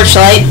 torchlight.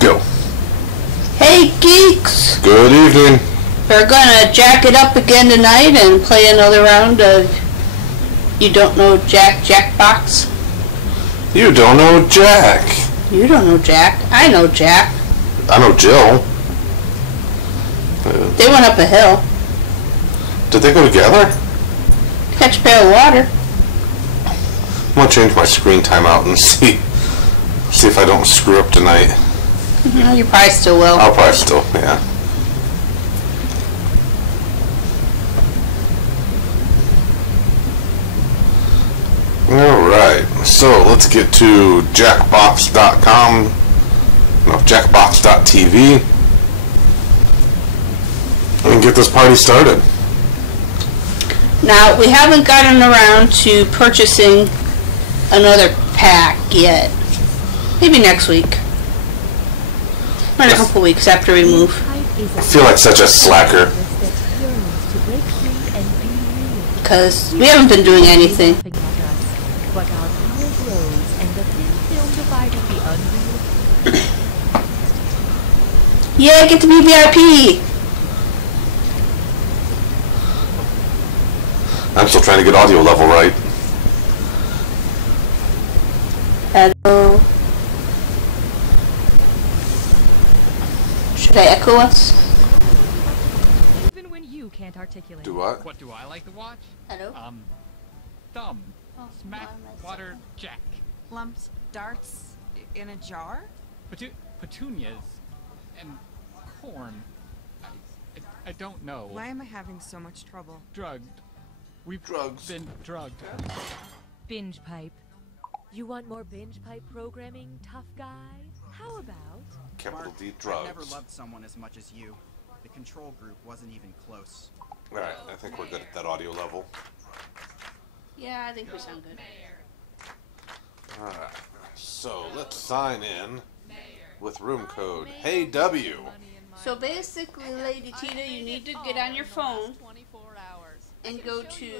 Go. Hey geeks! Good evening. We're gonna jack it up again tonight and play another round of You Don't Know Jackbox. You don't know Jack. You don't know Jack. I know Jack. I know Jill. They went up a hill. Did they go together? Catch a pail of water. I'm gonna change my screen time out and see if I don't screw up tonight. No, you probably still will. I'll probably still, yeah. Alright, so let's get to jackbox.com, no, jackbox.tv, and get this party started. Now, we haven't gotten around to purchasing another pack yet. Maybe next week. Or in a couple weeks after we move. I feel like such a slacker. Because we haven't been doing anything. Yeah, get to be VIP! I'm still trying to get audio level right. Hello. Should I echo us? Even when you can't articulate. Do what? What do I like to watch? Hello? Thumb. Oh, Smack, my water, jack. Lumps, darts in a jar? Petunias. And corn. I don't know. Why am I having so much trouble? Drugged. We've been drugged. Binge pipe. You want more binge pipe programming, tough guy? How about... Capital D, I drugs. never loved someone as much as you. The control group wasn't even close. Alright, I think we're good at that audio level. Yeah, I think we sound good. Alright, so let's sign in with room code Hey W. So basically, Lady Tita, you need to get on your phone and go to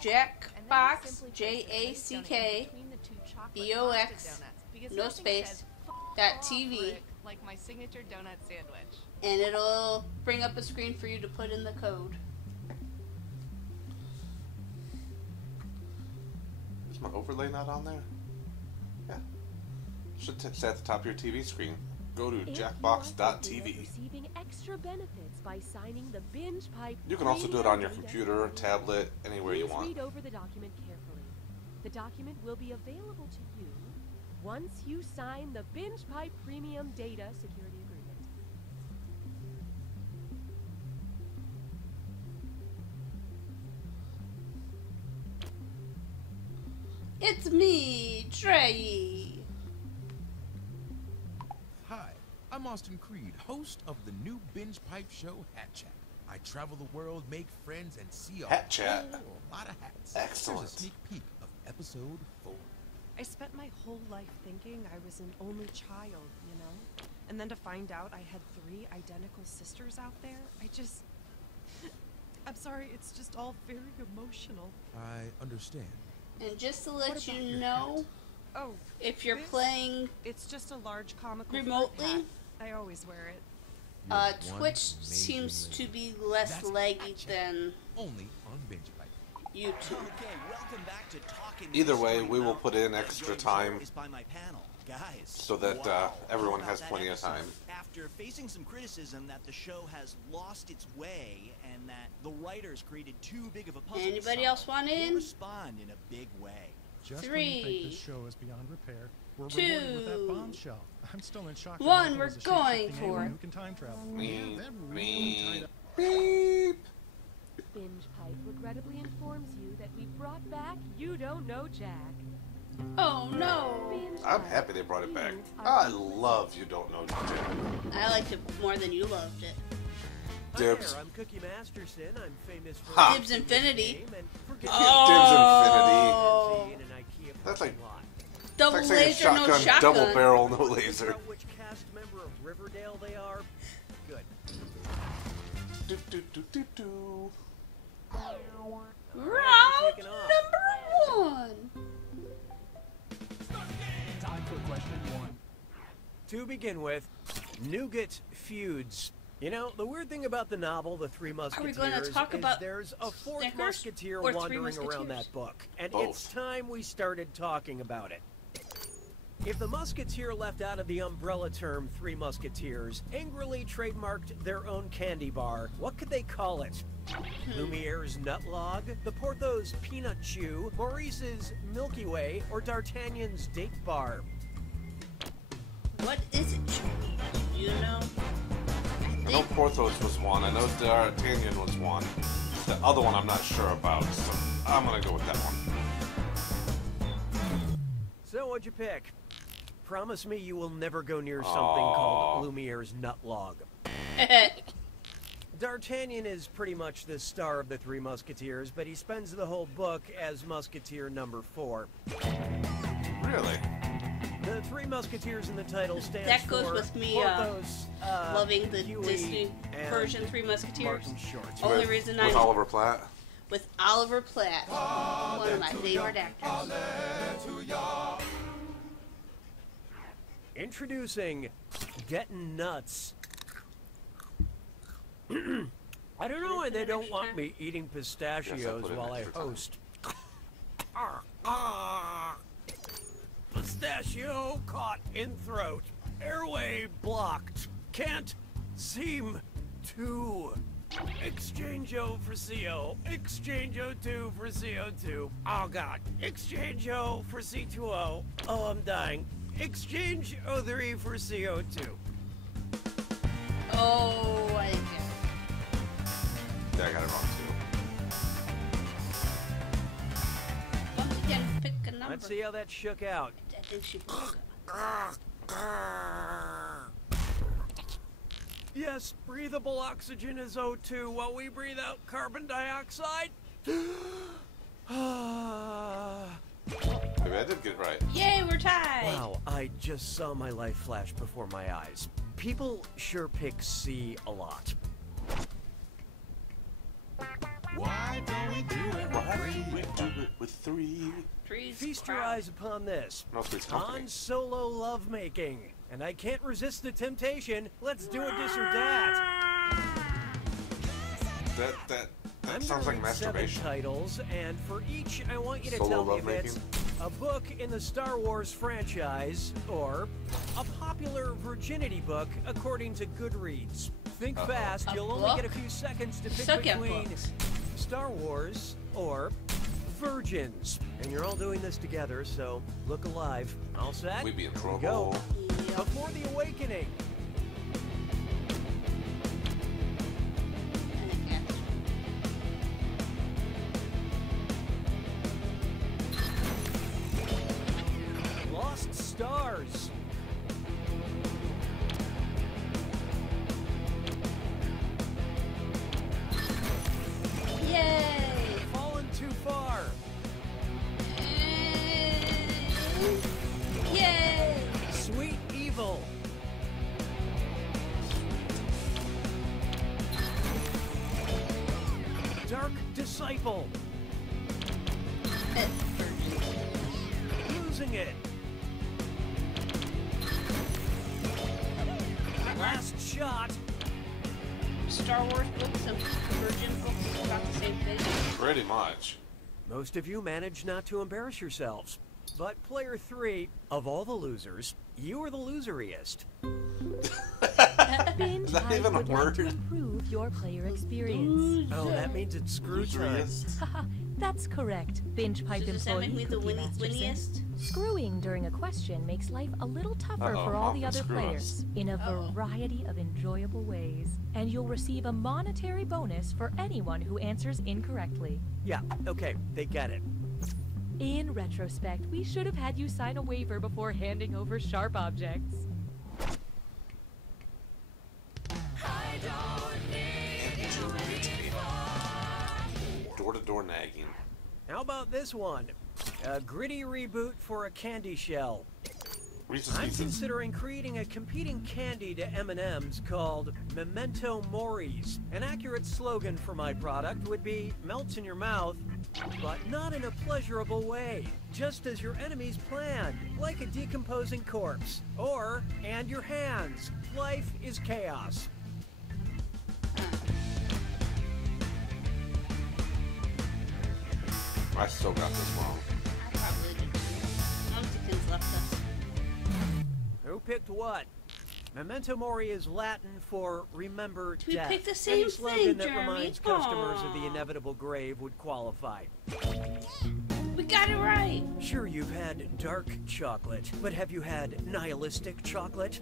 Jackbox, Jackbox, no space, .tv, like my signature donut sandwich. and it'll bring up a screen for you to put in the code. Is my overlay not on there? Yeah. Should say at the top of your TV screen. Go to jackbox.tv. Receiving extra benefits by signing the binge pipe. You can also do it on your computer, tablet, anywhere you Please want. read over the document carefully. The document will be available to you once you sign the binge pipe premium data security agreement. It's me, Trey. Hi, I'm Austin Creed, host of the new binge pipe show Hat Chat. I travel the world, make friends, and see a Hat Chat. whole lot of hats. Excellent. Here's a sneak peek of episode 4. I spent my whole life thinking I was an only child, you know? And then to find out I had 3 identical sisters out there, I'm sorry, it's just all very emotional. I understand. And just to What let about you your know, Oh, if you're this? playing It's just a large comical fruit remotely, hat. I always wear it. You're one Twitch amazing seems lady. to be less That's laggy Hat Chat, than only on binge pipe. YouTube. Okay, welcome back to Talking Either with way, Story we will Mouth. put in Joining extra the time show is by my panel. Guys, so that wow. everyone How has about plenty that of time. episode? After facing some criticism that the show has lost its way and that the writers created too big of a puzzle, to Anybody solve, else want we in? respond in a big way. Just when you think 3, this show is beyond repair, we're 2, rewarded with that bombshell. I'm still in shock. that 1, Michael we're is a going shape-shifting for alien it. who can time travel. Me, Yeah, that really me. tied up. Beep. Binge pipe regrettably informs you that we brought back You Don't Know Jack. Oh no! Binge I'm pipe happy they brought it back. means our I viewers- love You Don't Know Jack. I liked it more than you loved it. Dibs. I'm Cookie Masterson. I'm famous for Ha. Dibs Infinity. Oh. in an IKEA That's like, lot. Double that's like saying laser, no shotgun, shotgun. double barrel, no laser. Figure out which cast member of Riverdale they are. Good. Do, do, do, do, do. Round Taking off. number 1. Time for question 1. To begin with, nougat feuds. You know, the weird thing about the novel, The Three Musketeers, gonna talk is about there's a 4th Snickers musketeer or Three wandering around Musketeers? that book. And Both. it's time we started talking about it. If the Musketeer left out of the umbrella term Three Musketeers angrily trademarked their own candy bar, what could they call it? Lumiere's Nut Log, the Porthos Peanut Chew, Maurice's Milky Way, or D'Artagnan's Date Bar? What is it, Jimmy? You know? I know Porthos was one. I know D'Artagnan was one. The other one I'm not sure about, so I'm gonna go with that one. So what'd you pick? Promise me you will never go near something called Lumiere's Nut Log. D'Artagnan is pretty much the star of the Three Musketeers, but he spends the whole book as Musketeer number 4. Really? The Three Musketeers in the title stands That goes for with me Porthos, loving the Huey, Disney version Three Musketeers. Martin Short. Only reason with Oliver Platt? With Oliver Platt, one of my favorite actors. Introducing Gettin' Nuts. I don't know why they don't want me eating pistachios while I host. Pistachio caught in throat. Airway blocked. Can't seem to. Exchange-o for CO. Exchange-o2 for CO2. Oh god. Exchange-o for C2O. Oh, I'm dying. Exchange O3 for CO2. Oh, I get it. Yeah, I got it wrong too. Once again, pick a number. Let's see how that shook out. I think she broke it. Yes, breathable oxygen is O2 while we breathe out carbon dioxide. Maybe I did get it right. Yay, we're tied. Wow, I just saw my life flash before my eyes. People sure pick C a lot. Why don't we do it? Why do we do it with 3? Feast your eyes upon this. No, Three's Company. Han Solo lovemaking. And I can't resist the temptation. Let's do a this or that. That sounds like masturbation. 7 titles, and for each, I want you to Solo tell me if lovemaking? it's a book in the Star Wars franchise or a popular virginity book according to Goodreads. Think fast. You'll only get a few seconds to pick between Star Wars or virgins. And you're all doing this together, so look alive. All set? We'd be in Here we trouble. go. Before the Awakening. Lost Stars. Yay! Fallen Too Far. Yay! Sweet Evil. Dark Disciple. Losing It. Last Shot. Star Wars books and Virgin books about the same thing. Pretty much. Most of you managed not to embarrass yourselves. But player 3, of all the losers, you are the loseriest. Binge Is that Hype even a would like word? to improve your player experience. Oh, that means it's screw time. Haha, that's correct. Binge Pipe Does that make employee me the Cookie Masterson. winniest? Screwing during a question makes life a little tougher Uh-oh, for all Mom the can other screw players us. in a variety of enjoyable ways. And you'll receive a monetary bonus for anyone who answers incorrectly. Yeah, okay, they get it. In retrospect, we should have had you sign a waiver before handing over sharp objects. Door-to-door nagging. How about this one? A gritty reboot for a candy shell. Reese's I'm Pieces. considering creating a competing candy to M&M's called Memento Mori's. An accurate slogan for my product would be, melts in your mouth, but not in a pleasurable way. Just as your enemies planned, like a decomposing corpse. Or, and your hands. Life is chaos. I still got this wrong. I probably did too. Mumsykins left us. picked what? Memento Mori is Latin for remember We death. picked the same Any slogan thing, that Jeremy. reminds customers of the Aw. inevitable grave would qualify. We got it right. Sure, you've had dark chocolate, but have you had nihilistic chocolate?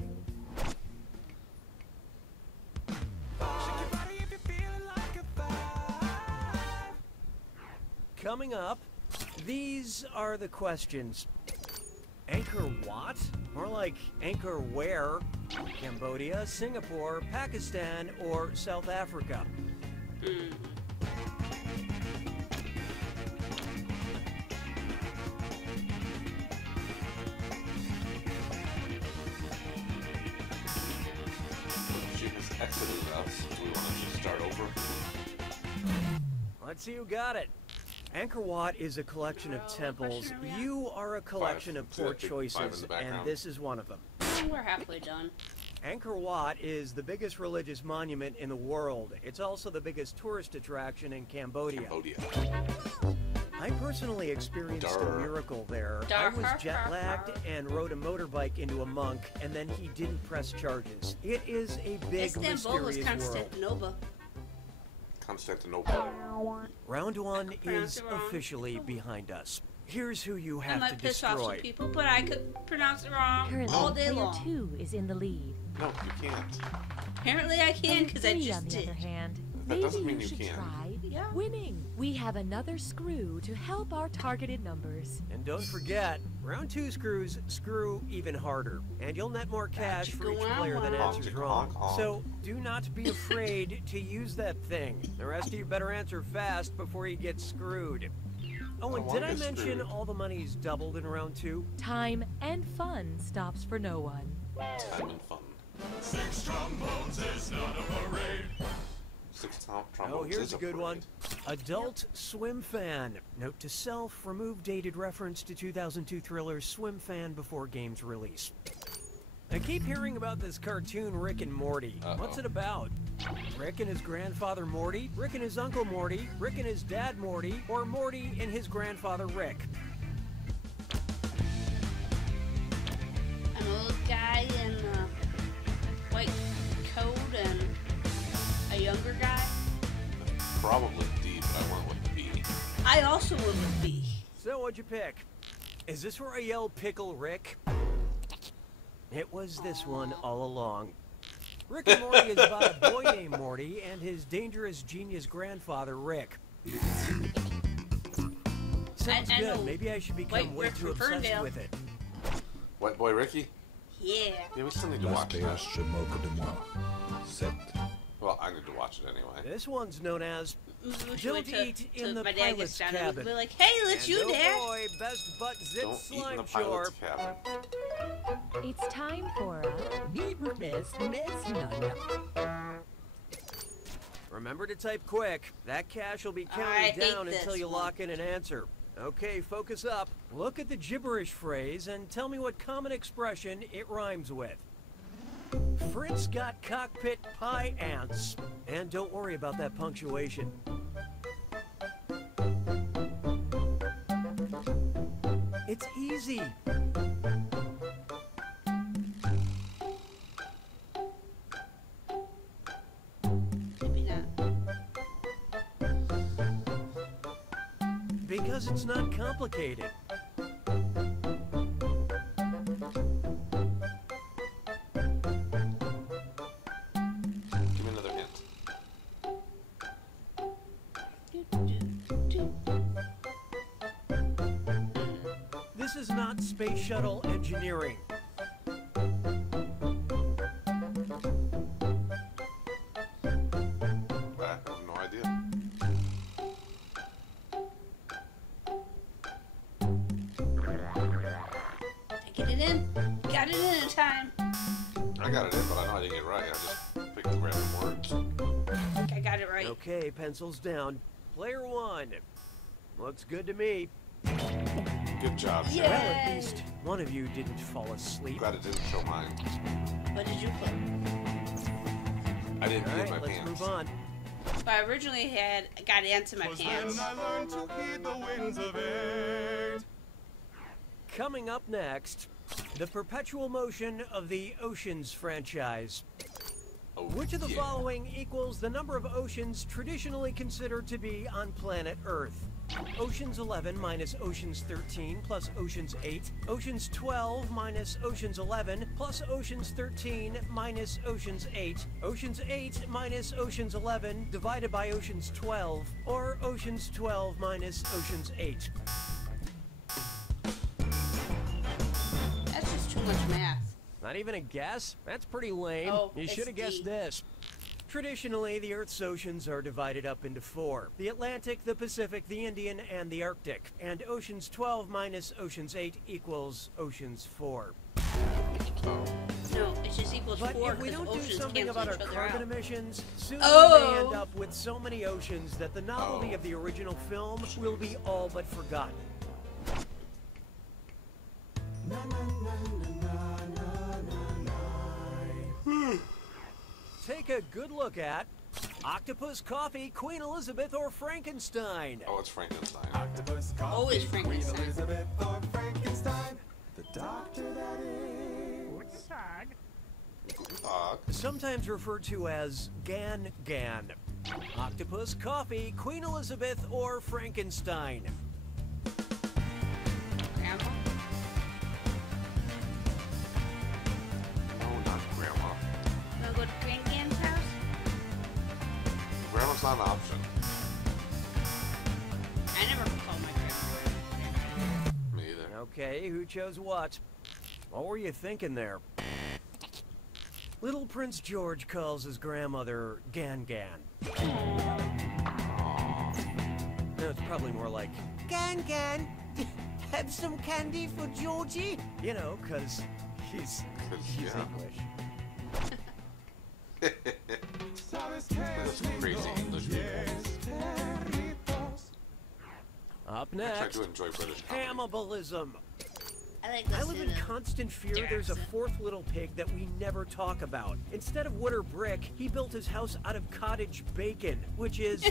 Coming up, these are the questions. Anchor what? More like anchor where? Cambodia, Singapore, Pakistan, or South Africa? She has exited us. Do we want to just start over? Let's see who got it. Angkor Wat is a collection of temples. You are a collection of poor choices, and this is one of them. We're halfway done. Angkor Wat is the biggest religious monument in the world. It's also the biggest tourist attraction in Cambodia. I personally experienced a miracle there. I was jet-lagged and rode a motorbike into a monk, and then he didn't press charges. It is a big, Istanbul was mysterious world. Constantinople. Round one is it wrong. officially behind us. Here's who you I have to might piss off some destroy. people, but I could pronounce it wrong Currently, all day player long. 2 is in the lead. No, you can't. Apparently I can, because I Three, just on the did. other hand, That maybe doesn't mean you you should can. try Yeah. winning. We have another screw to help our targeted numbers. And don't forget, round two screws screw even harder. And you'll net more cash for each player that answers wrong. So do not be afraid to use that thing. The rest of you better answer fast before you get screwed. Oh, and did I mention all the money's doubled in round two? Time and fun stops for no one. Time and fun. 6 trombones is not a parade. 6 trombones Oh, here's is a good one. Adult Swim Fan. Note to self, remove dated reference to 2002 thriller Swim Fan before game's release. I keep hearing about this cartoon Rick and Morty. What's it about? Rick and his grandfather Morty? Rick and his uncle Morty? Rick and his dad Morty? Or Morty and his grandfather Rick? An old guy in a white coat and a younger guy. Probably D, but I went with B. I also went with B. So what'd you pick? Is this where I yell Pickle Rick? It was this one all along. Rick and Morty is about a boy named Morty and his dangerous genius grandfather Rick. Sounds I good. know. Maybe I should become way Rick too from obsessed Ferndale. with it. White Boy Ricky? Yeah. Yeah, we still need to watch that. Well, I need to watch it anyway. This one's known as Don't Eat in the my dad Pilot's gets down and Cabin. we'll be like, hey, let's And you, oh Dad. boy, best butt zit Don't eat in slime the chore. pilot's cabin. It's time for Remember to type quick. That cash will be I counting hate down this until you one. lock in an answer. Okay, focus up. Look at the gibberish phrase and tell me what common expression it rhymes with. Fritz got cockpit pie ants. And don't worry about that punctuation. It's easy. Maybe not. Because it's not complicated. Give me another hint. This is not space shuttle engineering. I have no idea. Get it in. Got it in time. I got it in, but I know I didn't get it right. I just picked the random words. I think I got it right. Okay, pencils down. Player one. Looks good to me. Good job, Yay. Well, at least one of you didn't fall asleep. Glad it didn't show mine. What did you put? I didn't All pee in right, my let's pants. move on. So I originally got ants in my pants. Then I learned to heed the winds of it. Coming up next, The perpetual motion of the Oceans franchise. Oh, Which of the yeah. following equals the number of oceans traditionally considered to be on planet Earth? Oceans 11 minus Oceans 13 plus Oceans 8, Oceans 12 minus Oceans 11 plus Oceans 13 minus Oceans 8, Oceans 8 minus Oceans 11 divided by Oceans 12, or Oceans 12 minus Oceans 8. That's just too much math. Not even a guess? That's pretty lame. Oh, You it's should have D. guessed this. Traditionally, the Earth's oceans are divided up into 4. The Atlantic, the Pacific, the Indian, and the Arctic. And Oceans 12 minus Oceans 8 equals Oceans 4. No, it just equals But 4 if we because don't do oceans something cancel about our each other carbon out. emissions, soon Oh. we may end up with so many oceans that the novelty of the original film will be all but forgotten. Take a good look at Octopus, Coffee, Queen Elizabeth, or Frankenstein. Oh, it's Frankenstein. Octopus, coffee, Always Frankenstein. Queen Elizabeth or Frankenstein. The doctor that is. Dog. Sometimes referred to as Gan. Octopus, Coffee, Queen Elizabeth, or Frankenstein. Grandma? No, not Grandma. Wanna go to Grandgan's house? Grandma's not an option. I never called my grandma. Me either. Okay, who chose what? What were you thinking there? Little Prince George calls his grandmother Gan. No, it's probably more like, Gan, have some candy for Georgie? You know, 'cause he's yeah. English. Those crazy English people. Up I next, do enjoy British comedy. cannibalism. I I live in constant fear there's a fourth little pig that we never talk about. Instead of wood or brick, he built his house out of cottage bacon, which is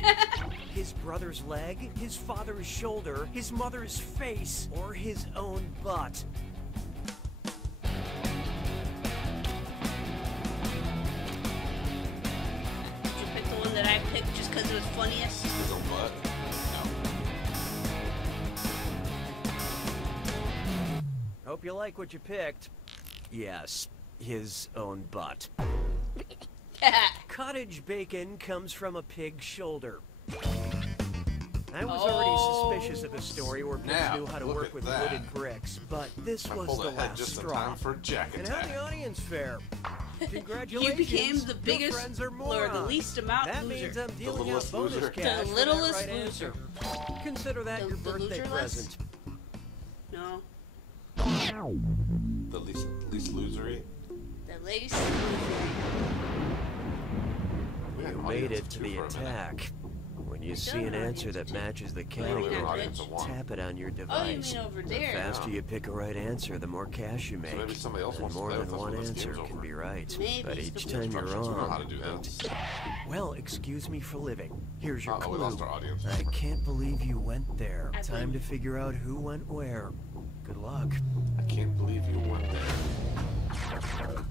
his brother's leg, his father's shoulder, his mother's face, or his own butt. Did you pick the one that I picked just because it was funniest? His own butt? Hope you like what you picked. Yes, his own butt. Cottage bacon comes from a pig's shoulder. I was already suspicious of a story where pigs Now, knew how to look work at with that. wood and bricks, but this I was pulled the ahead last just in straw. time for Jack And how Attack. the audience fare? You Congratulations! became the Your biggest friends are or the morons. least amount That loser. means I'm dealing out littlest bonus loser. cash The for littlest that right loser. answer. Consider that The- your the birthday loser present. No. The least losery. The least You made it to the attack. When you see an answer that matches the category, tap it on your device. mean over The there. faster you pick a right answer, the more cash you make. maybe somebody else And wants to more play than with us one when this answer game's can over. be right. Maybe But it's each the time you're instructions. We know how to wrong, do that. well, excuse me for living. Here's your Uh-oh, we lost our clue. audience. I can't believe you went there. I Time to win. figure out who went where. Good luck. I can't believe you weren't there.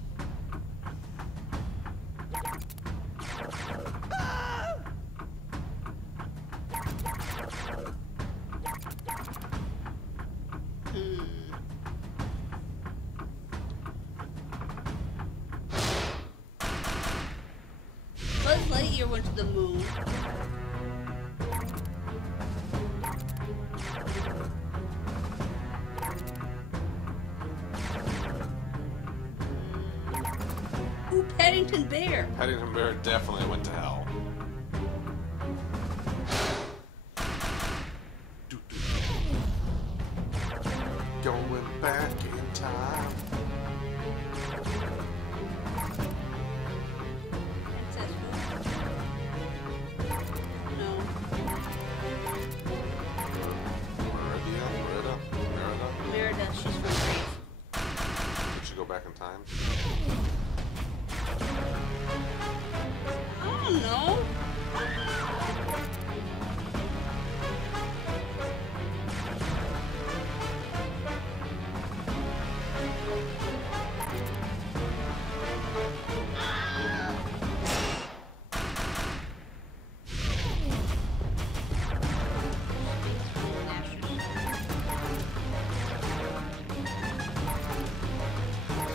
Buzz Lightyear went to the moon. Ooh, Paddington Bear. Paddington Bear definitely went to hell. Going back in time. No. Merida, she's from Brave. Did she go back in time? I don't know.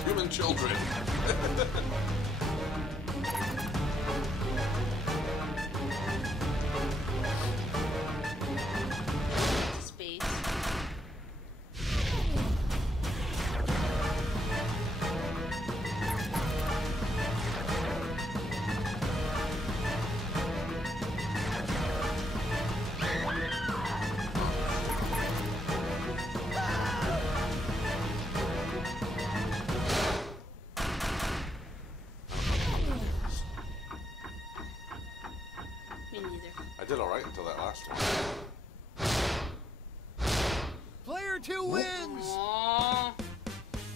Human children. Space. Me neither. I did alright until that last one. Player 2 wins! Aww.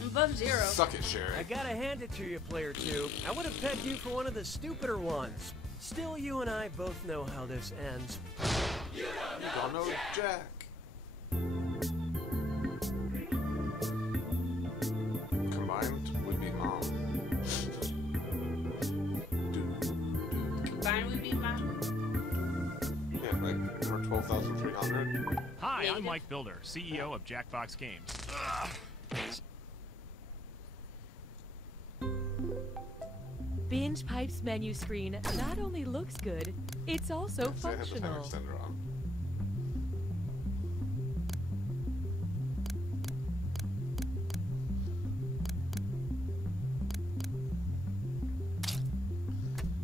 Above zero. Suck it, Sherry. I gotta hand it to you, Player 2. I would have pegged you for one of the stupider ones. Still, you and I both know how this ends. You don't know Jack. Combined would be mom. Combined would be mom. Yeah, like for 12,300. Hi, I'm Mike Builder, CEO of Jackbox Games. Binge Pipe's menu screen not only looks good, it's also So it has a time functional. extender on.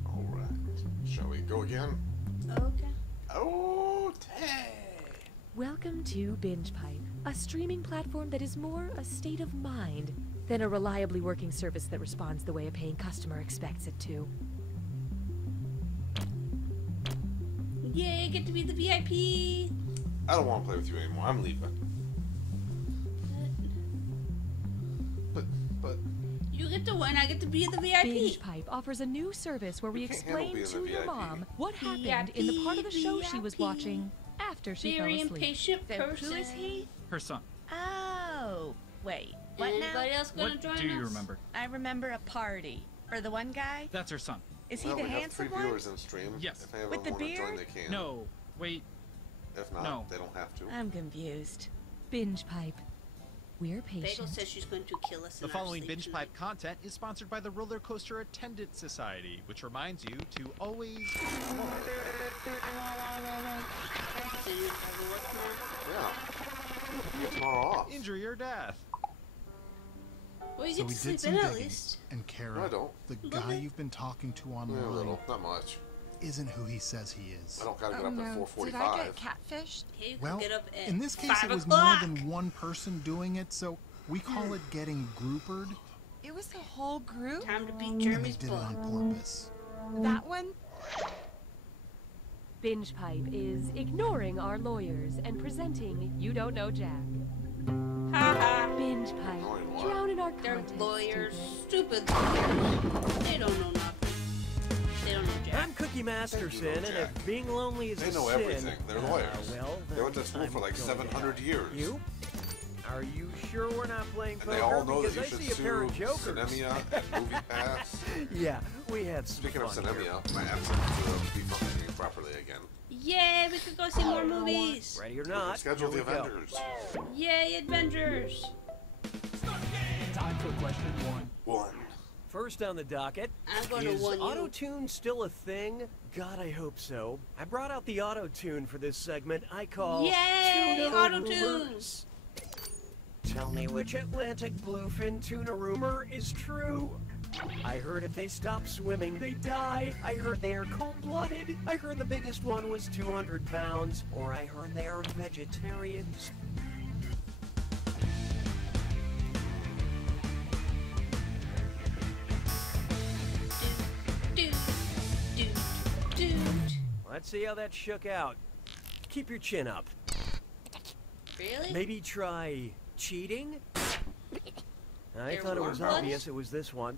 Alright. Shall we go again? Okay. Oh, Welcome to Binge Pipe, a streaming platform that is more a state of mind than a reliably working service that responds the way a paying customer expects it to. Yay, get to be the VIP. I don't want to play with you anymore. I'm leaving. But You get to win, I get to be the VIP. Binge Pipe offers a new service where we can't handle explain being to the your VIP. mom what happened in the part of the show she was watching after she Very fell asleep. impatient So person. who is he? Her son. Oh, wait. What now? Anybody else gonna What join do you us? remember? I remember a party. Or the one guy? That's her son. Is he well, the we have 3 handsome one? viewers in stream. Yes. If any of With them the want to join, beard? they can. No, wait. If not, No. they don't have to. I'm confused. Binge Pipe. We're Bagel patient. says she's going to kill us. The in our following sleep Binge tonight. Pipe content is sponsored by the Roller Coaster Attendant Society, which reminds you to always... Did you ever work tomorrow? Yeah. You get tomorrow off. Injury or death. Well, you So get we to did sleep some in at digging, least. and Kara, No, I don't. the Little guy bit. you've been talking to Yeah, a online, little. Not much. isn't who he says he is. I don't gotta get up at 4:45. Did I get catfished? Yeah, you Well, can get up at in this case, 5 it was o'clock. more than one person doing it, so we call it getting groupered, It was the whole group? Time to beat and they Jeremy's did it book. on purpose. That one? Binge Pipe is ignoring our lawyers and presenting You Don't Know Jack. Ha ha. Binge Pipe. Knowing what? Drown in our They're content. lawyers. stupid. Stupid lawyers. They don't know nothing. They don't know Jack. I'm Cookie Masterson, They do know and Jack. if being lonely is They a know sin, everything. They're lawyers. well, They went to then school I'm for like going 700 to years. You? Are you sure we're not playing And poker? they all know that because you I should see a pair sue of jokers. Cinemia and MoviePass. Yeah, we had some Speaking of fun here. Cinemia, my app's to be functioning properly again. Yay, we could go see more movies. Ready or We can not, schedule here the we go. Avengers. Yay, Avengers. Time for question one. First on the docket, I'm going to is warn you. auto-tune still a thing? God, I hope so. I brought out the auto-tune for this segment I call Yay, Tuna auto-tune. Rumors. Tell me which Atlantic bluefin tuna rumor is true. I heard if they stop swimming, they die. I heard they are cold-blooded. I heard the biggest one was 200 pounds. Or I heard they are vegetarians. Dude, dude, dude. Let's see how that shook out. Keep your chin up. Really? Maybe try cheating? I They're thought it was warm-blooded? obvious it was this one.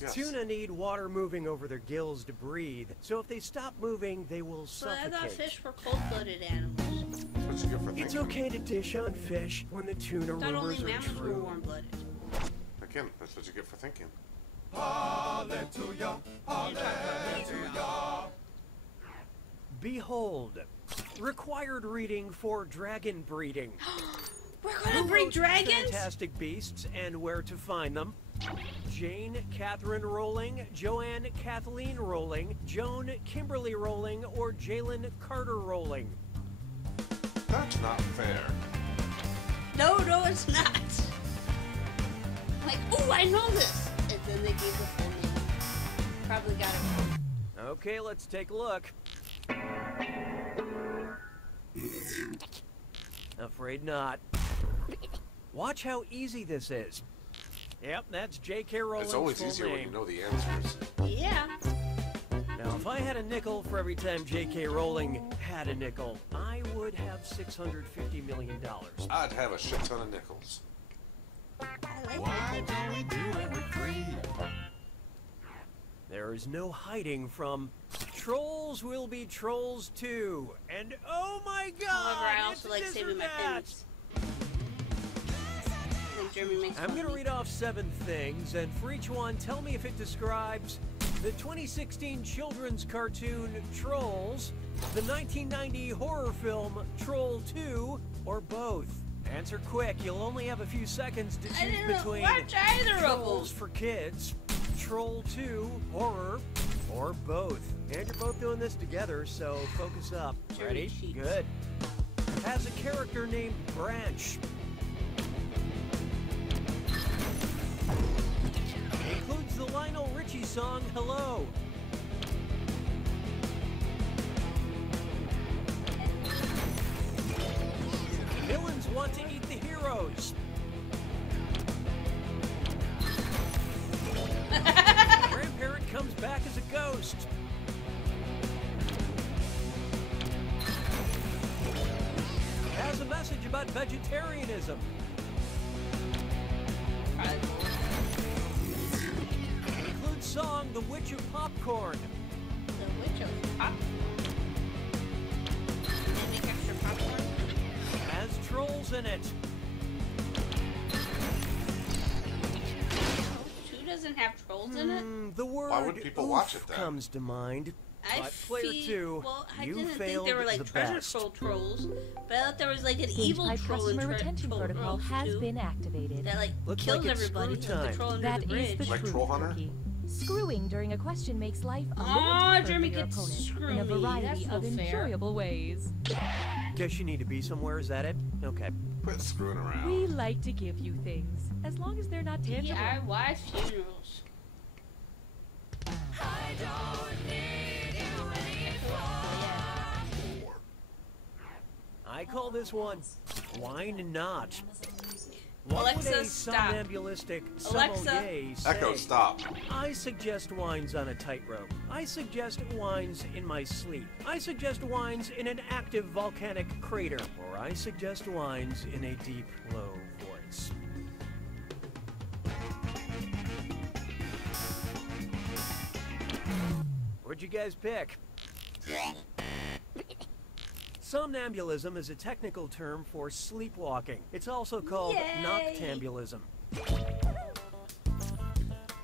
Yes. Tuna need water moving over their gills to breathe, so if they stop moving, they will But I thought suffocate. fish were cold-blooded animals. That's what you get for It's thinking. okay to dish on fish when the tuna I thought only rumors are mammals were true. warm-blooded. Again, that's what you get for thinking. Hallelujah, hallelujah. Behold, required reading for dragon breeding. We're gonna breed dragons? Fantastic beasts and where to find them. Jane Catherine Rowling, Joanne Kathleen Rowling, Joan Kimberly Rowling, or Jalen Carter Rowling. That's not fair. No, it's not. Like, oh, I know this. And then they gave the full name. Probably got it wrong. Okay, let's take a look. Afraid not. Watch how easy this is. Yep, that's J.K. Rowling's It's always full easier name. when you know the answers. Yeah. Now, if I had a nickel for every time J.K. Rowling had a nickel, I would have $650 million. I'd have a shit ton of nickels. Why don't we do it with free? There is no hiding from Trolls will be Trolls too. And oh my god! However, I also it's like this saving or my that. pins. I think Jeremy makes I'm going to read off 7 things, and for each one, tell me if it describes the 2016 children's cartoon Trolls, the 1990 horror film Troll 2, or both. Answer quick. You'll only have a few seconds to choose between watch either Trolls for Kids, Troll 2, Horror, or both. And you're both doing this together, so focus up. Ready? Good. Has a character named Branch. Includes the Lionel Richie song Hello. Villains want to eat the heroes. Grandparent comes back as a ghost. Has a message about vegetarianism. Includes song The Witch of Popcorn. The Witch of Popcorn. They make extra popcorn? Has trolls in it. 2 doesn't have trolls in it? The word Why would people watch it then? comes to mind. I But player 2, well, I you didn't think failed they were like the treasure best. troll trolls, but I thought there was like an Binge evil Pipe troll in customer retention troll protocol trolls has too, been activated. that like Looks kills like it's everybody, screw like time. the troll under That the is bridge. the Like truth, Troll Hunter? Rookie. Screwing during a question makes life a little Aw, tougher Jeremy for your gets opponent in a screwy. variety That's no of fair. enjoyable ways. Guess you need to be somewhere, is that it? Okay. Quit screwing around. We like to give you things, as long as they're not tangible. DIY funerals. I call this one Wine Not. What Alexa, would a stop. somnambulistic Alexa. sommelier say? Echo, stop. I suggest wines on a tightrope. I suggest wines in my sleep. I suggest wines in an active volcanic crater. Or I suggest wines in a deep, low voice. What'd you guys pick? Somnambulism is a technical term for sleepwalking. It's also called Yay. noctambulism.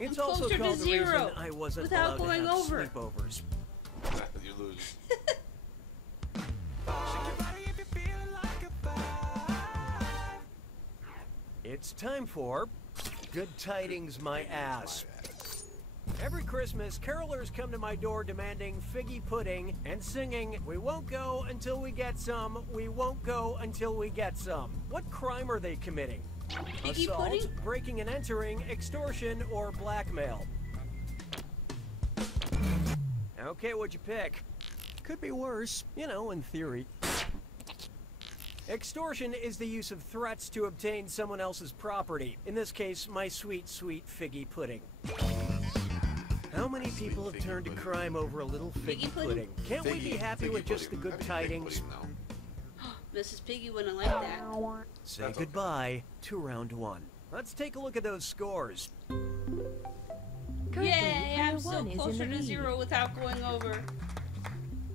It's I'm also closer to called the zero reason I wasn't without allowed going to have over. sleepovers. You lose. It's time for Good Tidings My Ass. Every Christmas, carolers come to my door demanding figgy pudding and singing, "We won't go until we get some, we won't go until we get some." What crime are they committing? Figgy Assault, pudding? breaking and entering, extortion, or blackmail? Okay, what'd you pick? Could be worse, you know, in theory. Extortion is the use of threats to obtain someone else's property. In this case, my sweet, sweet figgy pudding. How many people have turned to crime over a little figgy pudding? Can't we be happy with just the good tidings? Mrs. Piggy wouldn't like that. Say goodbye to round 1. Let's take a look at those scores. Currently, Yay, player I'm so 1 is in closer the to lead. 0 without going over.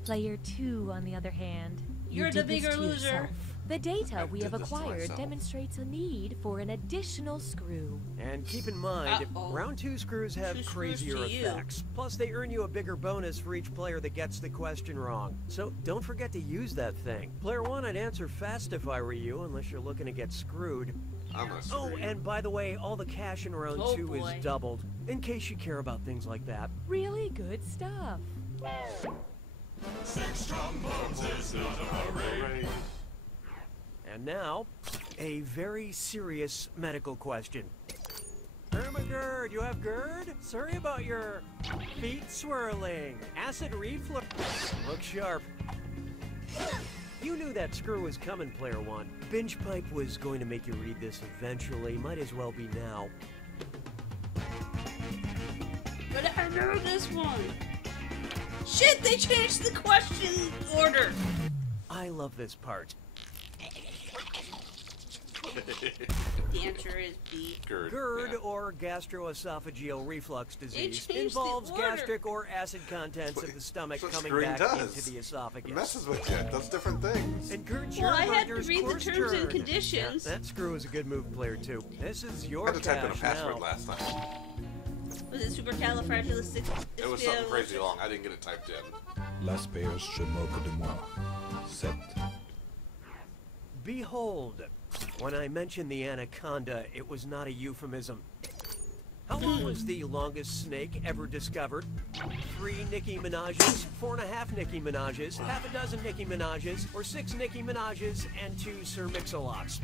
Player 2, on the other hand, you You're the did this bigger to loser. yourself. The data we have did this to acquired myself. demonstrates a need for an additional screw. And keep in mind, round 2 screws have 2 screws crazier to you. effects. Plus, they earn you a bigger bonus for each player that gets the question wrong. So don't forget to use that thing. Player 1, I'd answer fast if I were you, unless you're looking to get screwed. I'm gonna Oh, screw you. and by the way, all the cash in round Oh, 2 boy. is doubled, in case you care about things like that. Really good stuff. 6 trombones is not a parade. And now, a very serious medical question. Ermagerd, you have GERD? Sorry about your feet swirling. Acid reflux. Look sharp. You knew that screw was coming, player 1. Binge Pipe was going to make you read this eventually. Might as well be now. But I know this one. Shit, they changed the question order. I love this part. The answer is B. GERD or gastroesophageal reflux disease changed the involves order. gastric or acid contents of the stomach That's what coming screwing back does. into the esophagus. It messes with you. It does different things. And GERD's Well, your I had to murder's read the course terms and turn. conditions. Yeah, that screw is a good move, player 2. This is I your had to type in a cash password now. last time. Was it supercalifragilistic? It was something crazy long. I didn't get it typed in. Las payeurs se moquent de moi. 7. Behold, when I mentioned the anaconda, it was not a euphemism. How long was the longest snake ever discovered? 3 Nicki Minaj's, 4.5 Nicki Minaj's, half a dozen Nicki Minaj's, or 6 Nicki Minaj's and 2 Sir Mix-a-Lots?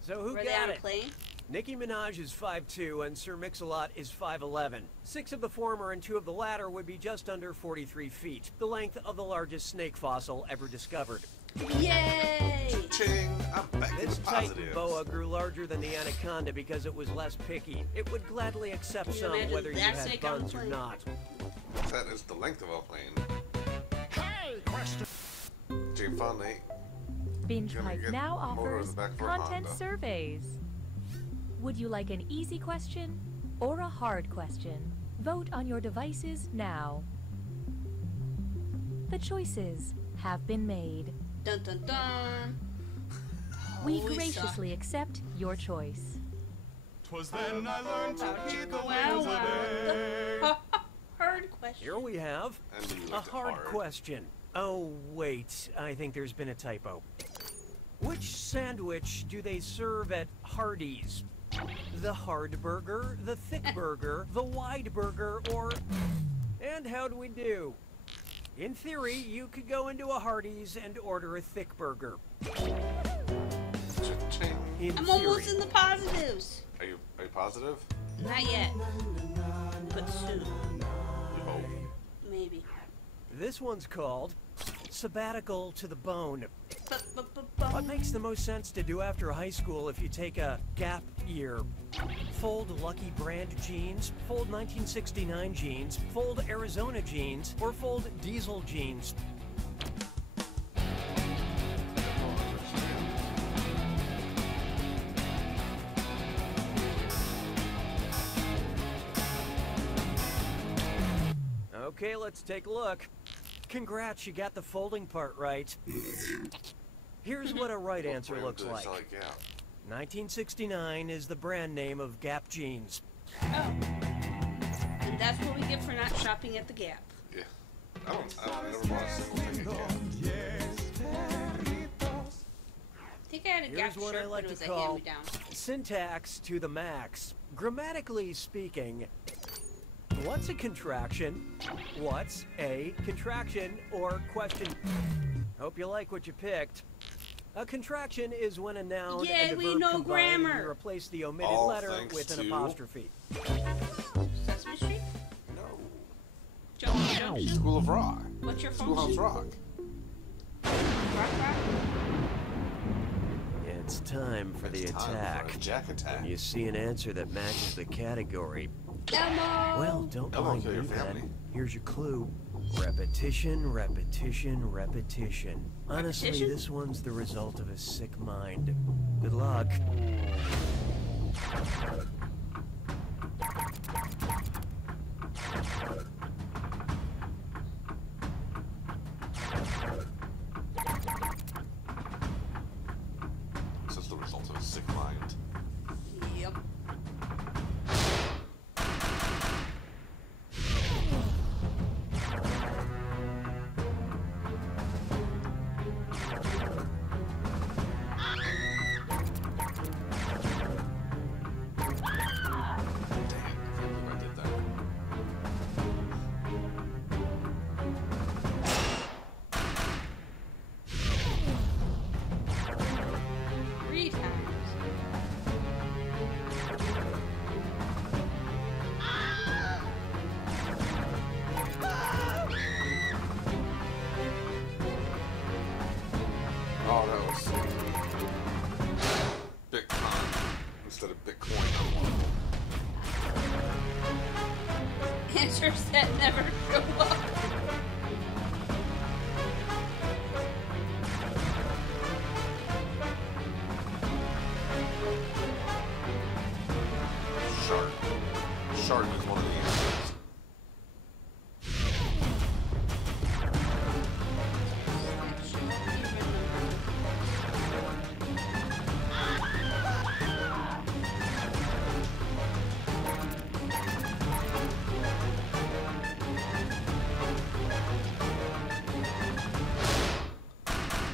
So who Were they got on a it? plane? Nicki Minaj is 5'2" and Sir Mix-a-Lot is 5'11". 6 of the former and 2 of the latter would be just under 43 feet, the length of the largest snake fossil ever discovered. Yay! Ching! I'm back This in Titan positive. boa grew larger than the anaconda because it was less picky. It would gladly accept Can you some imagine whether you that had snake on the buns or plane? not. That is the length of a plane. Hey, question. Jane Fonley. Binge Gonna Pipe get now a motor in offers the back of a content Honda. surveys. Would you like an easy question or a hard question? Vote on your devices now. The choices have been made. Dun dun dun. We Holy graciously accept your choice. 'Twas then I learned to hear the Wow, wheels of day. wow. Hard question. Here we have I knew you a liked it hard hard. question. Oh, wait, I think there's been a typo. Which sandwich do they serve at Hardee's? The hard burger, the thick burger, the wide burger, or... And how do we do? In theory, you could go into a Hardee's and order a thick burger. Ching. In I'm theory. almost in the positives. Are you positive? Not yet. But soon. You hope. Maybe. This one's called Sabbatical to the Bone. Ba-ba-ba-bum. What makes the most sense to do after high school if you take a gap year? Fold Lucky Brand jeans, fold 1969 jeans, fold Arizona jeans, or fold Diesel jeans? Okay, let's take a look. Congrats, you got the folding part right. Here's what a right answer Brand looks do they like. sell at Gap? 1969 is the brand name of Gap jeans. Oh. And that's what we get for not shopping at the Gap. Yeah. I never bought a single thing at Gap. I think I had a Gap Here's what I shirt, like but it was to a call hand-me-down. syntax to the max. Grammatically speaking, what's a contraction? What's a contraction or question? Hope you like what you picked. A contraction is when a noun Yay, and a we verb know combine and grammar. you replace the omitted All letter thanks with an to- apostrophe. Sesame Street? No. Junction? School of Rock. What's your Schoolhouse function? Rock. Rock, rock? It's time for the It's time for attack. a Jack attack. When you see an answer that matches the category, Elmo! well, don't Elmo mind kill me your family. then. Here's your clue. Repetition, repetition, repetition. Honestly, Repetition? this one's the result of a sick mind. Good luck. instead of Bitcoin. Answers that never show up. Shark. Shark is one of the answers.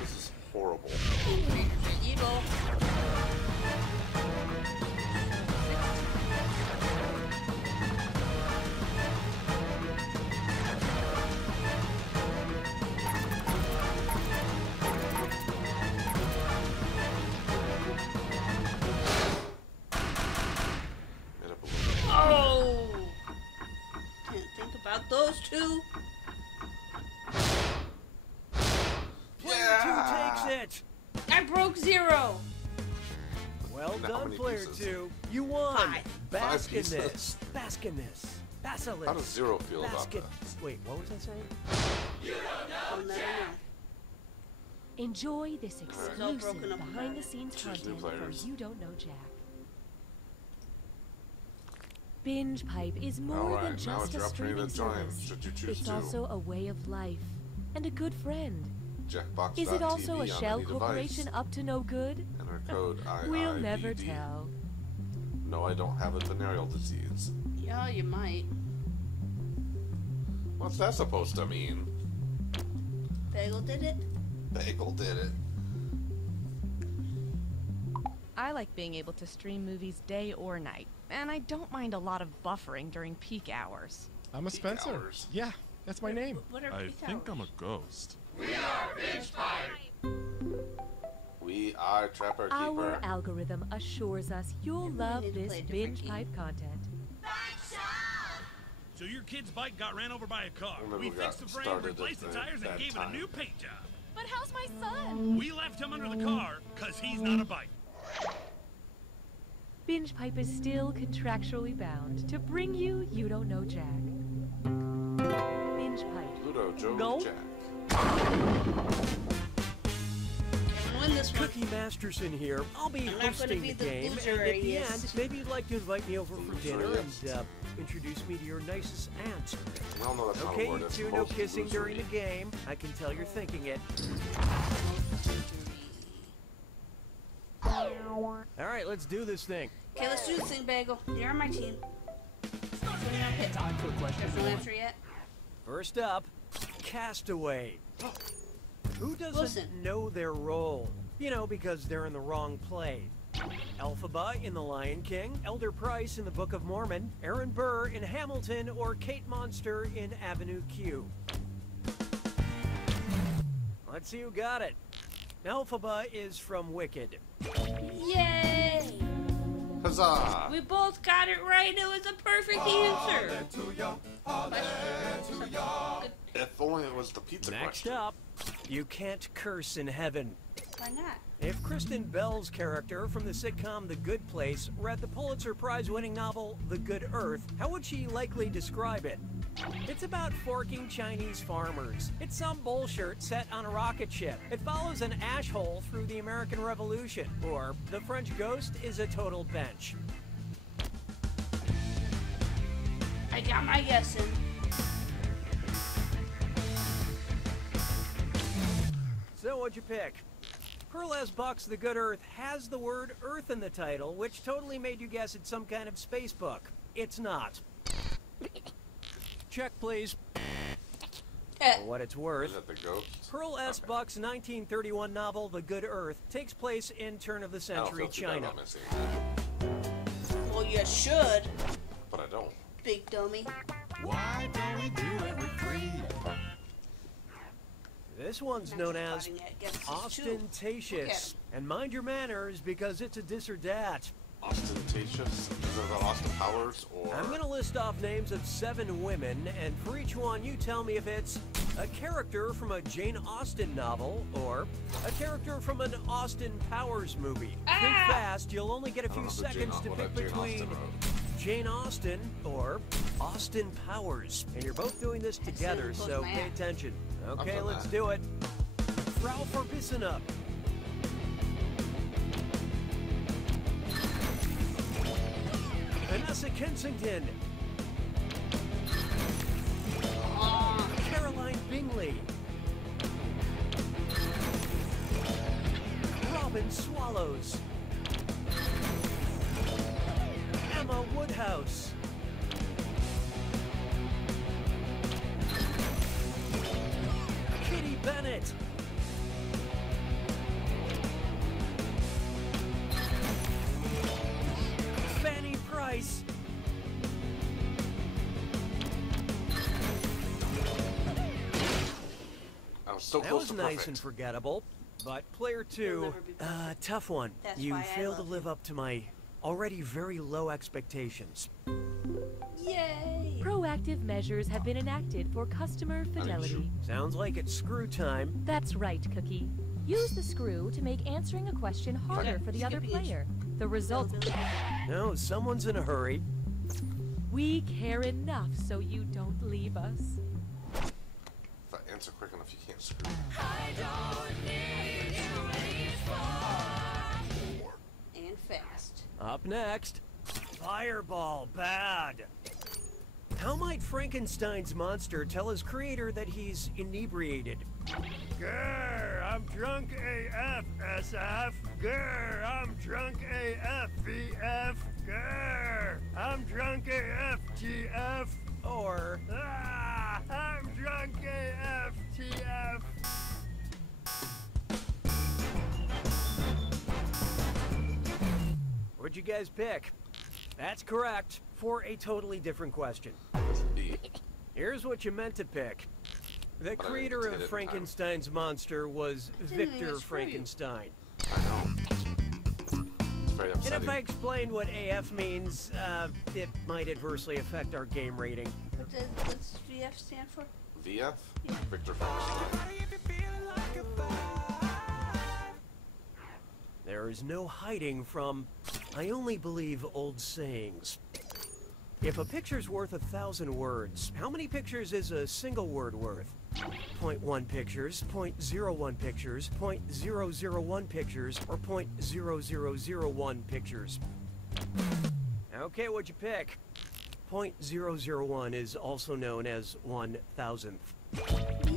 This is horrible. Evil. Oh! Didn't think about those two. Player 2 takes it. I broke 0. Well Now, how done, many player pieces? 2. You won. 5. Bask in pieces. this. Bask in this. Basilisk. How does Zero feel about Bask in- that? Wait, what was I saying? I'll never know. Enjoy this all exclusive broken up about behind-the-scenes Choose new content from players. You Don't Know Jack. Binge Pipe is more Alright, than now just it's a your opportunity streaming to join, service. should you choose It's to. also a way of life and a good friend. Jackbox.tv Is it also on a shell any corporation device. up to no good? Enter code IIBD. We'll never tell. No, I don't have a venereal disease. Yeah, you might. What's that supposed to mean? Bagel did it. Bagel did it. I like being able to stream movies day or night, and I don't mind a lot of buffering during peak hours. I'm a Spencer. Hours. Yeah, that's my name. What are I peak think I'm hours? a ghost. We are Trapper Our Keeper. algorithm assures us you'll Maybe we love need to this play a different Binge game. Pipe content. So your kid's bike got ran over by a car. Remember We we fixed got the frame, started replaced at the the tires, and bad gave it a time. new paint job. But how's my son? We left him under the car, because he's not a bike. Binge Pipe is still contractually bound to bring you You Don't Know Jack. Binge Pipe. Pluto, Joe, Go. Jack. Can win this one. Cookie Masterson here. I'll be I'm not gonna hosting be the the game, loser and at the yes. end, maybe you'd like to invite me over for dinner Loser, and introduce me to your nicest aunt. We all know that's not Okay, a word. you That's two, no most kissing during the losery. game. I can tell you're thinking it. All right, let's do this thing. Okay, let's do this thing, Bagel. You're on my team. Time for question There's no one. answer yet. First up, Castaway. Who doesn't Wilson. know their role? You know, because they're in the wrong play. Elphaba in The Lion King, Elder Price in The Book of Mormon, Aaron Burr in Hamilton, or Kate Monster in Avenue Q. Let's see who got it. Elphaba is from Wicked. Yay! Huzzah! We both got it right. It was a perfect answer. If only it was the pizza Next question. up, you can't curse in heaven. Why not? If Kristen Bell's character from the sitcom The Good Place read the Pulitzer Prize-winning novel The Good Earth, how would she likely describe it? It's about forking Chinese farmers. It's some bullshit set on a rocket ship. It follows an ash hole through the American Revolution. Or the French Ghost is a total bench. I got my guess in. So what'd you pick? Pearl S. Buck's The Good Earth has the word Earth in the title, which totally made you guess it's some kind of space book. It's not. Check, please. For what it's worth, Is that the ghost? Pearl S. Buck's 1931 novel, The Good Earth, takes place in turn-of-the-century I don't feel too bad China. about missing that, Well, you should, but I don't. big dummy. Why don't we do it with three? This one's known as Fighting it. Guess it's two. ostentatious. And mind your manners, because it's a dis or dat. Ostentatious? Is it about Austin Powers or? I'm gonna list off names of 7 women, and for each one, you tell me if it's a character from a Jane Austen novel, or a character from an Austin Powers movie. Think fast, you'll only get a few seconds to pick between Jane Austen or Austin Powers. And you're both doing this together, so pay attention. Okay, let's do it. Frau Verbissenup. Vanessa Kensington. Caroline Bingley. Robin Swallows. Emma Woodhouse. Kitty Bennett. Fanny Price. I was so That close was to nice perfect. and forgettable, but player 2, tough one. That's You why I failed to love live up to my already very low expectations. Yay! Proactive measures have been enacted for customer fidelity. Sounds like it's screw time. That's right, Cookie. Use the screw to make answering a question harder for the other player. The result... No, someone's in a hurry. We care enough so you don't leave us. If I answer quick enough, you can't screw. And fast. Up next, Fireball Bad. How might Frankenstein's monster tell his creator that he's inebriated? Grr, I'm drunk AF, SF. Grr, I'm drunk AF, VF. Grr, I'm drunk AF, TF. Or, I'm drunk AF, TF. what'd you guys pick? That's correct, for a totally different question. Here's what you meant to pick. The creator of Frankenstein's monster was Victor Frankenstein. I know. It's very And upsetting. if I explain what AF means, it might adversely affect our game rating. What's VF stand for? VF? Victor Frankenstein. There is no hiding from, I only believe old sayings. If a picture's worth 1,000 words, how many pictures is a single word worth? 0.1 pictures, 0.01 pictures, 0.001 pictures, or 0.0001 pictures? Okay, what'd you pick? 0.001 is also known as 1,000th.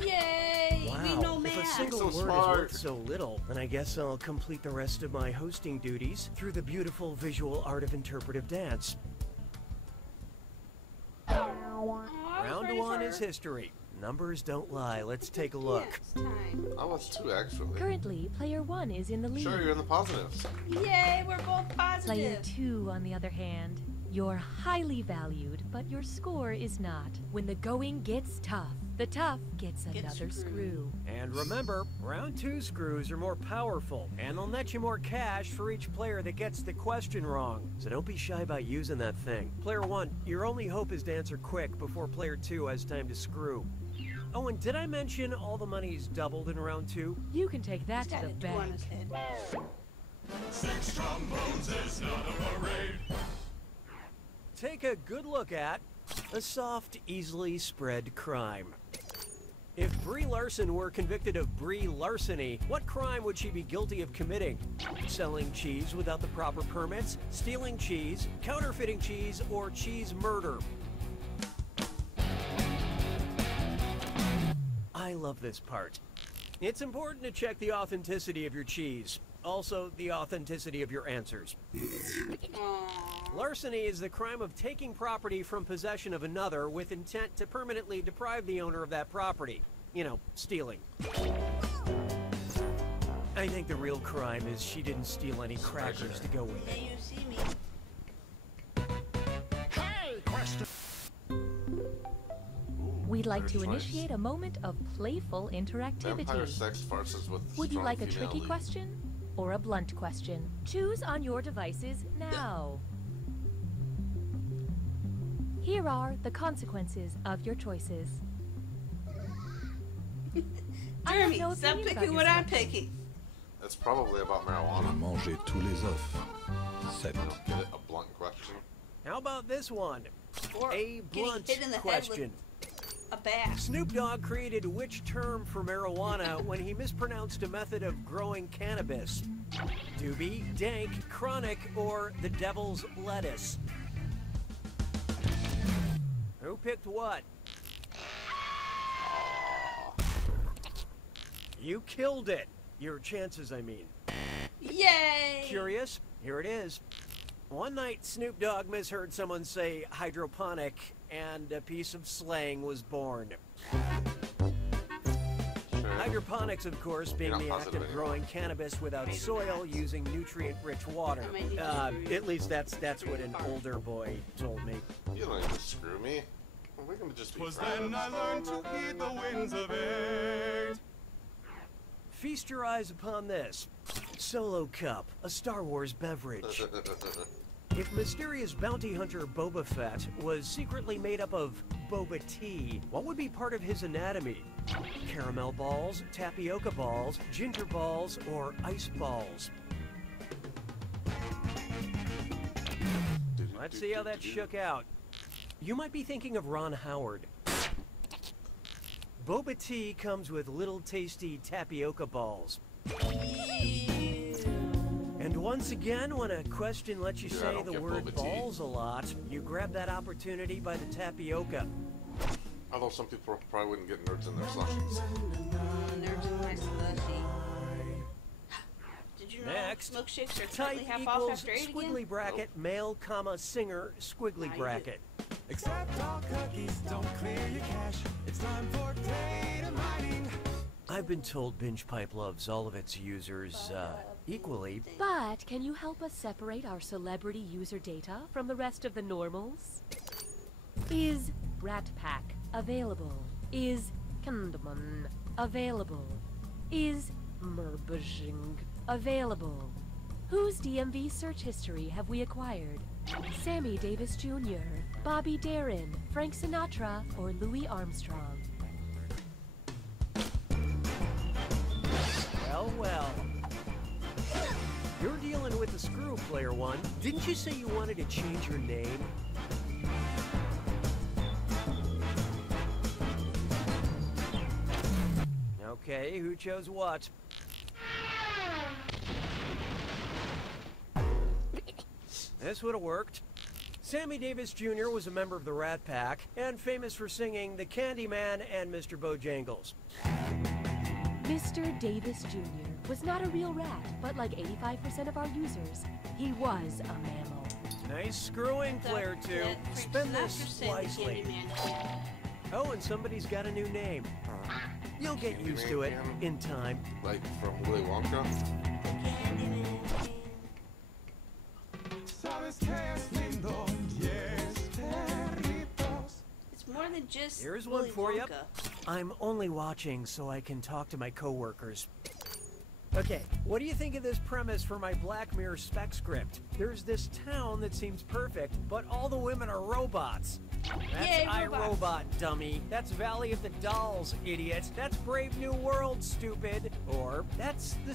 Yay! Wow, We know if a math. single So word is smart. worth so little, then I guess I'll complete the rest of my hosting duties through the beautiful visual art of interpretive dance. Round 1 is history. Numbers don't lie. Let's take a look. I was 2, actually. Currently, player 1 is in the lead. Sure, you're in the positives. Yay, we're both Player positive. 2, on the other hand, you're highly valued, but your score is not. When the going gets tough, the tough gets another screw. And remember, round 2 screws are more powerful, and they'll net you more cash for each player that gets the question wrong. So don't be shy about using that thing. Player 1, your only hope is to answer quick before player 2 has time to screw. Oh, and did I mention all the money's doubled in round 2? You can take that to the bank. 6 trombones is not a parade. Take a good look at a soft, easily spread crime. If Brie Larson were convicted of Brie larceny, what crime would she be guilty of committing? Selling cheese without the proper permits, stealing cheese, counterfeiting cheese, or cheese murder? I love this part. It's important to check the authenticity of your cheese. Also, the authenticity of your answers. Larceny is the crime of taking property from possession of another with intent to permanently deprive the owner of that property. You know, stealing. I think the real crime is she didn't steal any crackers to go with it. Yeah, you see me. Hey, question. We'd like to Very nice. initiate a moment of playful interactivity. Vampire sex farces with Would you strong like a female tricky lead. question or a blunt question? Choose on your devices now. Here are the consequences of your choices. Jeremy, No stop opinion picking about what I'm yourself. picking. It's probably about marijuana. Manger tous les œufs. 7. Get it? A blunt question. How about this one? Or A blunt hit in the head question. with a bat. Snoop Dogg created which term for marijuana when he mispronounced a method of growing cannabis? Doobie, dank, chronic, or the devil's lettuce? Who picked what? You killed it. Your chances, I mean. Yay! Curious? Here it is. One night, Snoop Dogg misheard someone say hydroponic, and a piece of slang was born. Hydroponics, of course, being the act of growing cannabis without soil using nutrient-rich water. At least that's what an older boy told me. You don't need to screw me. We're gonna just be Was friends. then I learned to heed the winds of age. Feast your eyes upon this. Solo Cup, a Star Wars beverage. If mysterious bounty hunter Boba Fett was secretly made up of boba tea, what would be part of his anatomy? Caramel balls, tapioca balls, ginger balls, or ice balls? Let's see how that shook out. You might be thinking of Ron Howard. Boba tea comes with little tasty tapioca balls. And once again, when a question lets you say the word balls a lot, you grab that opportunity by the tapioca. Although some people probably wouldn't get nerds in their slushies. Nerds in my slushy. Did you know Next, milkshakes are type currently half off equals after 8 squiggly again? bracket, male, comma, singer, squiggly bracket. Accept all cookies, don't clear your cache. It's time for data mining. I've been told Binge Pipe loves all of its users, equally. But can you help us separate our celebrity user data from the rest of the normals? Is Rat Pack available? Is Kandaman available? Is Merbajing available? Whose DMV search history have we acquired? Sammy Davis Jr., Bobby Darin, Frank Sinatra, or Louis Armstrong? Well, well. You're dealing with the screw, Player One. Didn't you say you wanted to change your name? Okay, who chose what? This would have worked. Sammy Davis Jr. was a member of the Rat Pack and famous for singing The Candyman and Mr. Bojangles. Mr. Davis Jr. was not a real rat, but like 85% of our users, he was a mammal. Nice screwing, Player Two. Spend this wisely. Oh, and somebody's got a new name. You'll get used to it in time. Like from Willy Wonka? It's more than just Here's Willy one for you. Wonka. I'm only watching so I can talk to my coworkers. Okay, what do you think of this premise for my Black Mirror spec script? There's this town that seems perfect, but all the women are robots. That's Yay, iRobot, robots. dummy. That's Valley of the Dolls, idiot. That's Brave New World, stupid. Or that's the...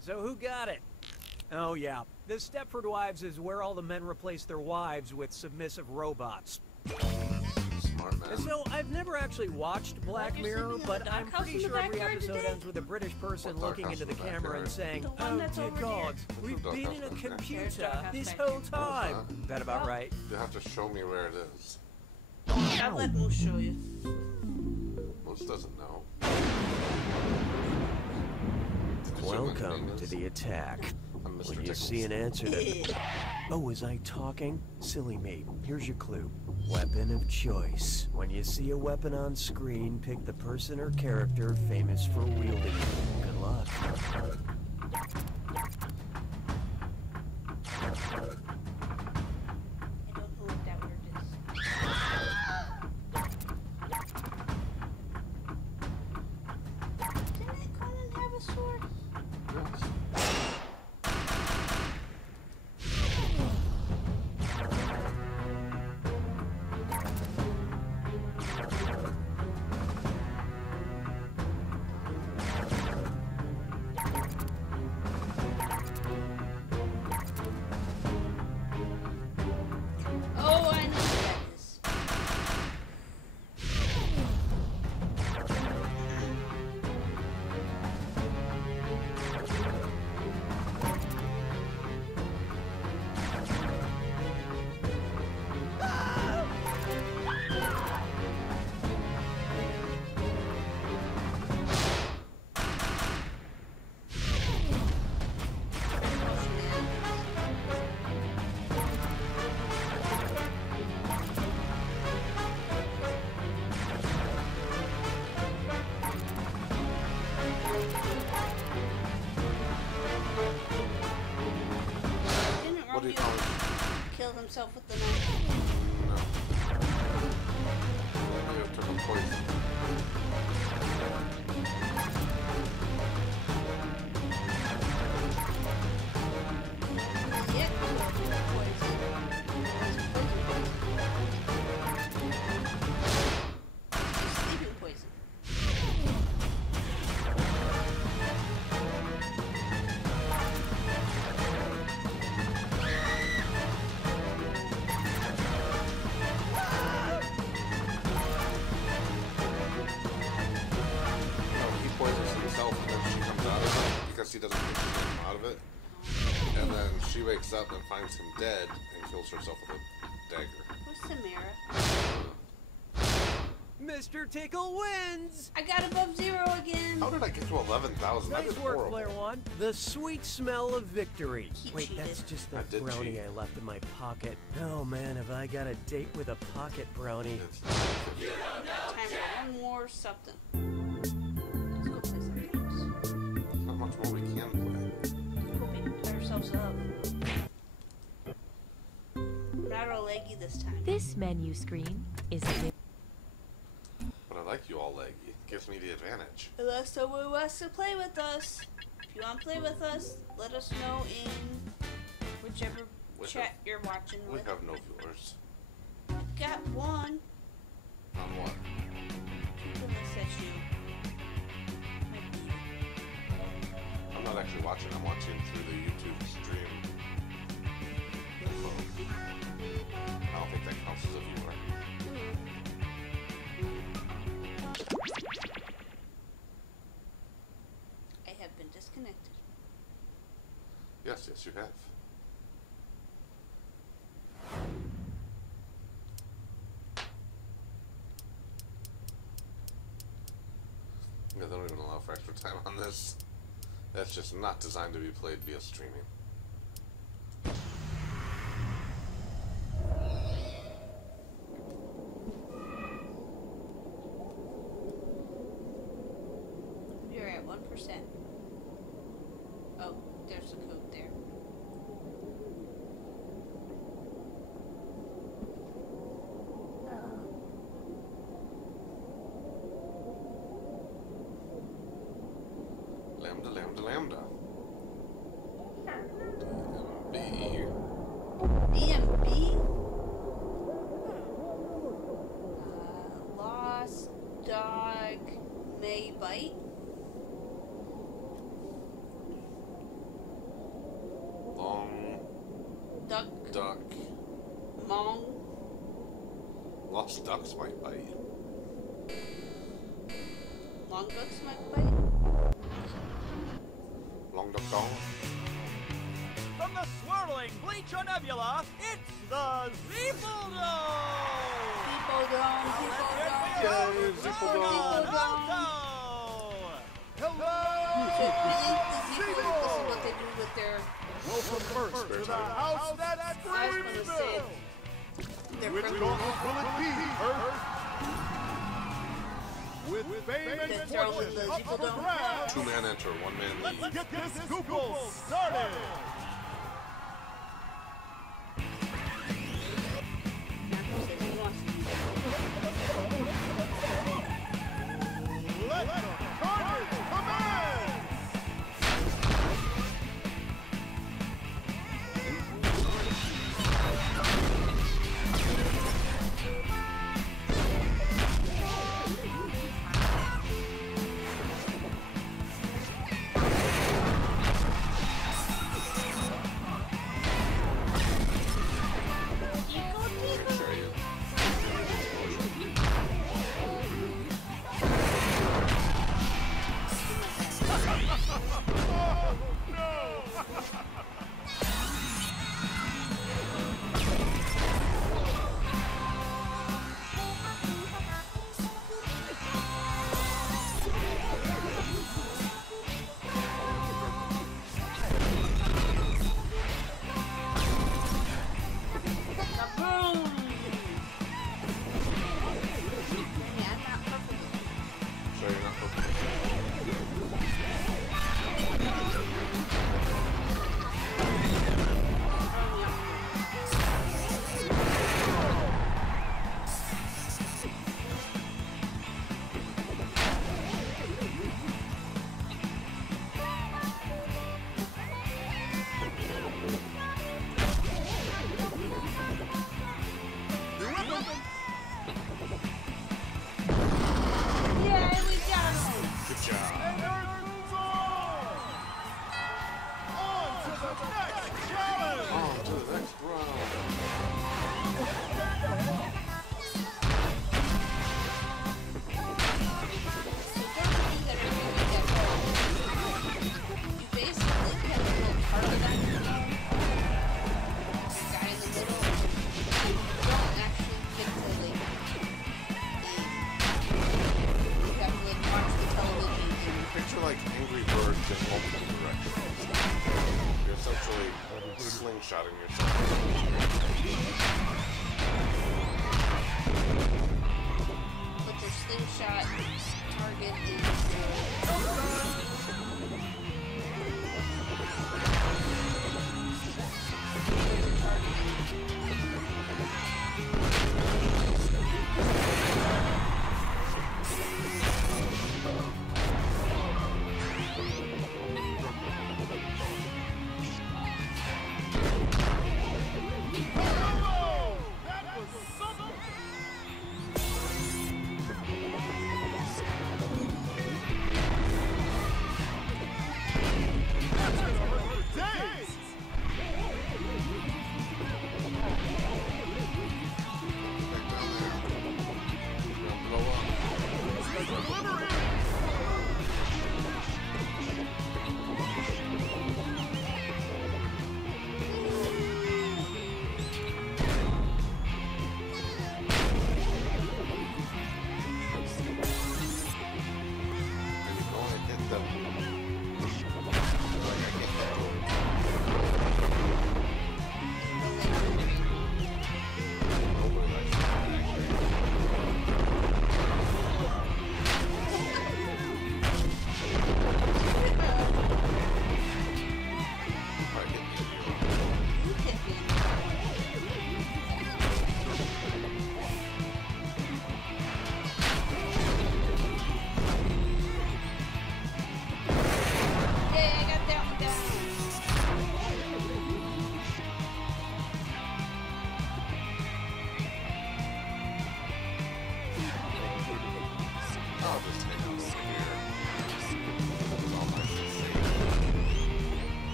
So who got it? Oh yeah, the Stepford Wives is where all the men replace their wives with submissive robots. Smart man. So I've never actually watched Black Mirror, but I'm pretty sure every episode ends with a British person looking into the camera and saying, "Oh dear God, we've been in a computer this whole time." That about right? You have to show me where it is. I'll let Moose show you. Moose doesn't know. Welcome to the attack. When you see an answer to... Oh, was I talking? Silly me. Here's your clue. Weapon of choice. When you see a weapon on screen, pick the person or character famous for wielding it. Good luck. himself with the knife? No. It took him poison. Yeah, poison. Sleeping poison. He doesn't think she's going to come out of it. And then she wakes up and finds him dead and kills herself with a dagger. Who's Samara? Mr. Tickle wins! I got above 0 again. How did I get to 11,000? That Nice is work, horrible. Player One. The sweet smell of victory. He Wait, cheated. that's just the I did brownie cheat. I left in my pocket. Oh man, have I got a date with a pocket brownie? It's Time for one more something. Let's go play something else. not much more we can play. Hope we can put ourselves up. Not all leggy this time. This menu screen is But I like you all leggy. It gives me the advantage. Unless someone wants to play with us. If you want to play with us, let us know in whichever chat you're watching We with. have no viewers. Got one. On what? People that said you might be. I'm not actually watching. I'm watching through the YouTube stream. I don't think that counts as a viewer. I have been disconnected. Yes, you have. Yeah, they don't even allow for extra time on this. That's just not designed to be played via streaming. You're at 1%. Oh, there's a code there. Lambda, lambda, lambda. DMB. DMB? Lost dog may bite. Long Duck. duck. Mong. Lost ducks might bite. Long ducks might bite. Long duck dong. From the swirling Bleacher Nebula, it's the Zeepeldome! Zeepeldome, Hello! So really, the Zeepeldome, this is what they do with their... Welcome first to the house that's I was gonna say... Their Which criminal. gauntlet will it be, Earth? With fame and They're throwing fortune the up for Zeepeldome. grabs, Two man enter, one man leave. let's get this Google started! Let the carnage commence!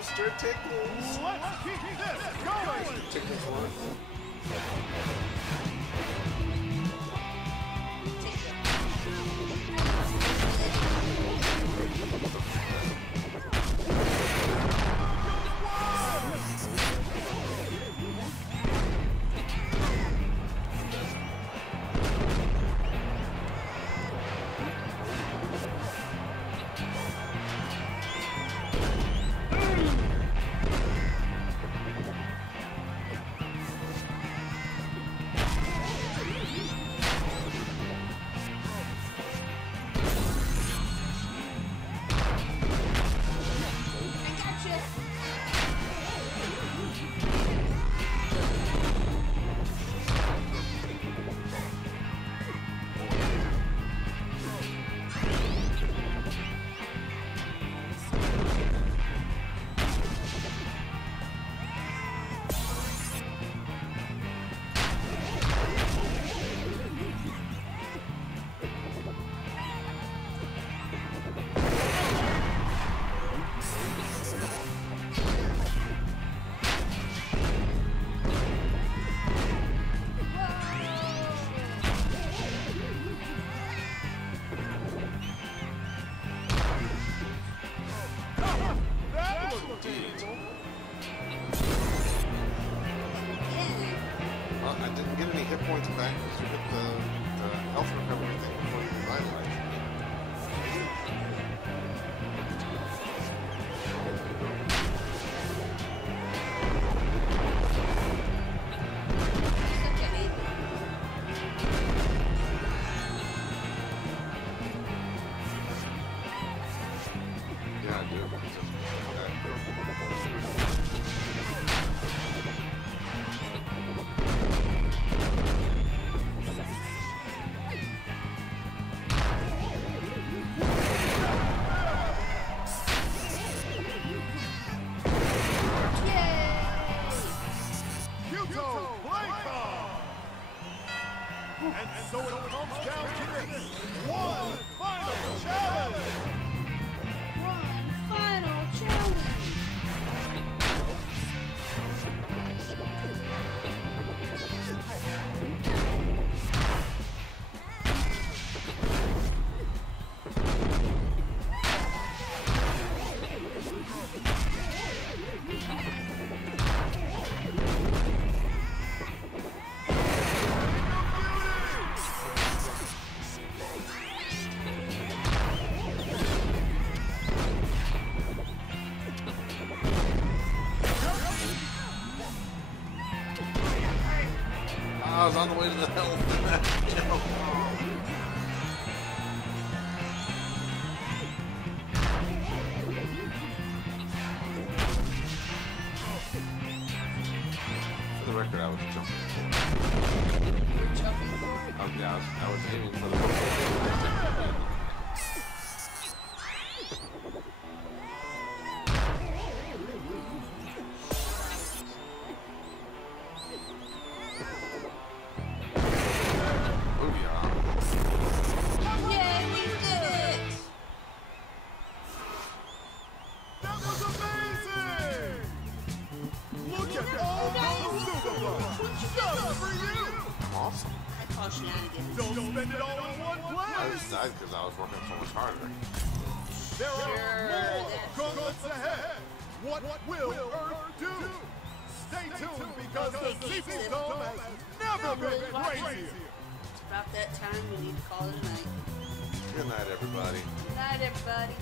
Mr. Tickles. Let's keep this going. Tickles one. Well, I didn't get any hit points back because you hit the health recovery thing before you revitalized. Yeah, I do. And so it comes down to this one final challenge. One final challenge. I was on the way to the health. For the record, I was jumping. Oh, yeah, I was aiming for the awesome. Don't spend it all in one place. I just died because I was working so much harder. There are more gauntlets ahead. What will Earth do? Stay tuned because the Sequel Dome has never been crazier. It's about that time we need to call it a night. Good night, everybody. Good night, everybody.